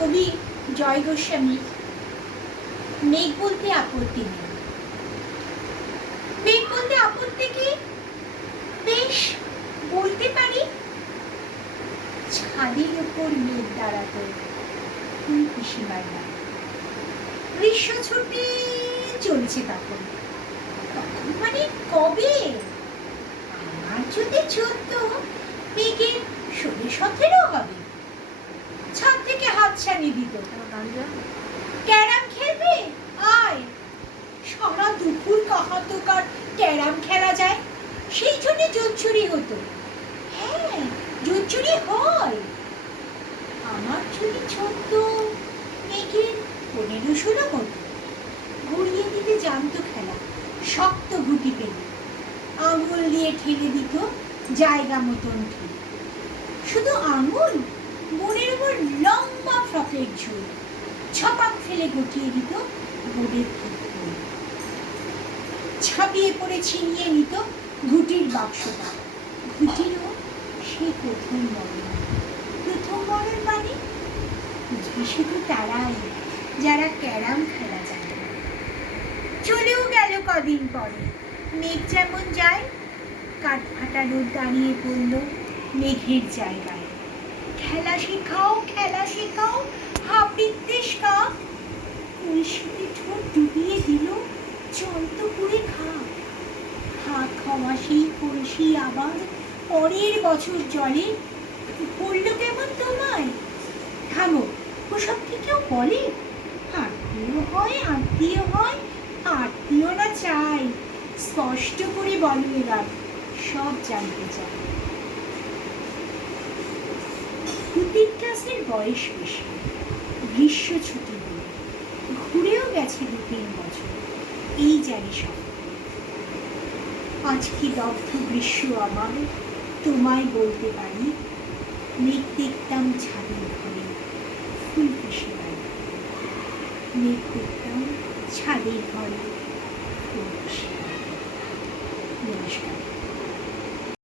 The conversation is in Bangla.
কবি জয় গোস্বামী মেঘ বলতে আপত্তি নেই। মেঘ বলতে আপত্তি কি? বেশ বলতে পারি ছাদের উপর মেঘ দাঁড়াতো পিসিমার বাড়ি। গ্রীষ্ম ছুটি চলছে তখন, তখন মানে কবে? আমার যদি 14 মেঘের 16-17 হবে। ছাদ থেকে হাতছানি দিত, ক্যারাম খেলবে আয়। সারা দুপুর কাহাতকার ক্যারাম খেলা যায়, সেই জন্য জোচ্চুরি হতো। হ্যাঁ, জোচ্চুরি হয়। আমার যদি 14 মেঘের 15-16 হতো। ঘুরিয়ে দিতে জানতো খেলা, শক্ত ঘুটি পেলে আঙুল দিয়ে ঠেলে দিত জায়গা মতন ঠিক। শুধু আঙুল, মনের উপর লম্বা ফ্রকের ঝুল ছপাক ফেলে গুটিয়ে দিত বোর্ডের ঠিক। ছাপিয়ে পড়ে ছিনিয়ে নিত ঘুটির বাক্সটা। ঘুটিরও সেই প্রথম মরণ। প্রথম মরণ মানে শুধু তারাই যারা ক্যারাম খেলা জানে। চলেও গেল কদিন পরে। মেঘ যেমন যায়, কাঠ ফাটা রোদ দাঁড়িয়ে পড়ল মেঘের জায়গায়। খেলা শেখাও, খেলা শেখাও, হা বিদ্বেষ কা। কলসিতে ঠোঁট ডুবিয়ে দিল, চল তো পুড়ে খা। হাত খাওয়া সেই কলসি আবার পরের বছর জলে পড়লো কেমন তোমায়? থামো, ওসব কি কেউ বলে? আত্মীয় হয়, আত্মীয় হয়, আত্মীয় না চাই। স্পষ্ট করে বলো এবার, সব জানতে চাই। দুতিন ক্লাসের বয়স বেশি, গ্রীষ্ম ছুটি হলো, ঘুরেও গেছে 2-3 বছর, এই জানি সব। আজ কি দগ্ধ গ্রীষ্ম আমার, তোমায় বলতে পারি। মেঘ দেখতাম ছাদের ঘরে, ফুল পিসে বাড়ি। মেঘ দেখতাম ছাদের ঘরে, ফুল পিসে বাড়ি। নমস্কার।